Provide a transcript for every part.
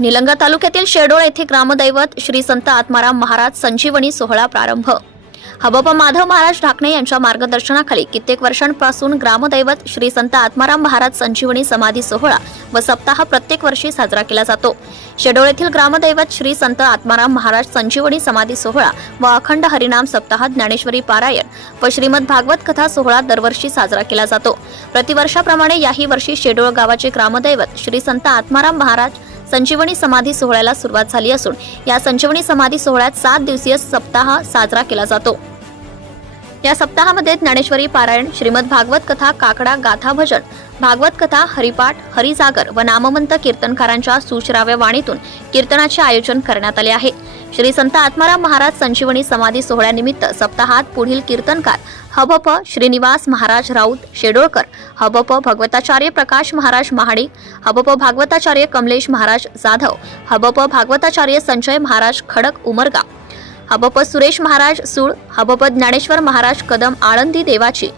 निलंगा तालुक्यातील शेडोळ येथे ग्रामदैवत श्री संत आत्माराम महाराज संजीवनी सोहळा प्रारंभ. हबप माधव महाराज ढाकणे यांच्या मार्गदर्शनाखाली कित्येक वर्षांपासून ग्रामदैवत श्री संत आत्माराम महाराज संजीवनी समाधी सोहळा व सप्ताह प्रत्येक वर्षी साजरा केला जातो. शेडोळ येथील ग्रामदैवत श्री संत आत्माराम महाराज संजीवनी समाधी सोहळा व अखंड हरिनाम सप्ताह ज्ञानेश्वरी पारायण व श्रीमद भागवत कथा सोहळा दरवर्षी साजरा केला जातो. प्रतिवर्षाप्रमाणे याही वर्षी शेडोळ गावाचे ग्रामदैवत श्री संत आत्माराम महाराज संजीवनी समाधी सोहळ्याला सुरुवात झाली असून या संजीवनी समाधी सोहळ्यात सात दिवसीय सप्ताह साजरा केला जातो. या सप्ताहामध्ये ज्ञानेश्वरी पारायण श्रीमद भागवत कथा काकडा गाथा भजन भागवत कथा हरिपाठ हरिजागर व नामवंत कीर्तनकारांच्या सुश्राव्य वाणीतून कीर्तनाचे आयोजन करण्यात आले आहे. श्री संत आत्माराम महाराज संजीवनी समाधी सोहळ्यानिमित्त सप्ताहात पुढील कीर्तनकार हबप श्रीनिवास महाराज राऊत शेडोळकर हबप भगवताचार्य प्रकाश महाराज महाडिक हबप भागवताचार्य कमलेश महाराज जाधव हबप भागवताचार्य संजय महाराज खडक उमरगा हबप सुरेश महाराज सूळ हबप ज्ञानेश्वर महाराज कदम आळंदी देवाची.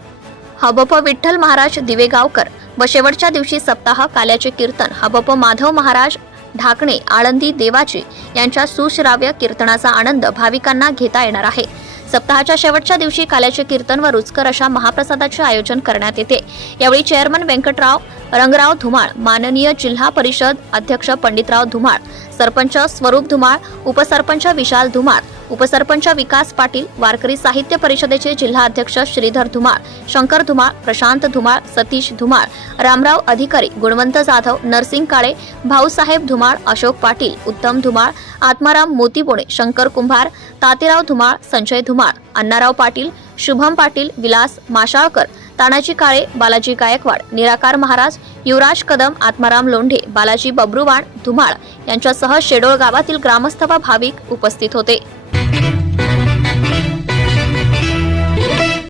हबप विठ्ठल महाराज दिवेगावकर. व शेवटच्या दिवशी सप्ताह काल्याचे कीर्तन हबप माधव महाराज ढाकणे आळंदी देवाची यांच्या सुश्राव्य कीर्तनाचा आनंद भाविकांना घेता येणार आहे. सप्ताहाच्या शेवटच्या दिवशी काल्याचे कीर्तन व रुचकर अशा महाप्रसादाचे आयोजन करण्यात येते. यावेळी चेअरमन व्यंकटराव रंगराव धुमाळ माननीय जिल्हा परिषद अध्यक्ष पंडितराव धुमाळ सरपंच स्वरूप धुमाळ उपसरपंच विशाल धुमाळ उपसरपंच विकास पाटील वारकरी साहित्य परिषदेचे जिल्हा अध्यक्ष श्रीधर धुमाळ शंकर धुमाळ प्रशांत धुमाळ सतीश धुमाळ रामराव अधिकारी गुणवंत जाधव नरसिंग काळे भाऊसाहेब धुमाळ अशोक पाटील उत्तम धुमाळ आत्माराम मोतीपुणे शंकर कुंभार तातेराव धुमाळ संजय धुमाळ अण्णाराव पाटील शुभम पाटील विलास माशाळकर तानाजी काळे बालाजी गायकवाड निराकार महाराज युवराज कदम आत्माराम लोंढे बालाजी बब्रुवाण धुमाळ यांच्यासह शेडोळ गावातील ग्रामस्थ व भाविक उपस्थित होते.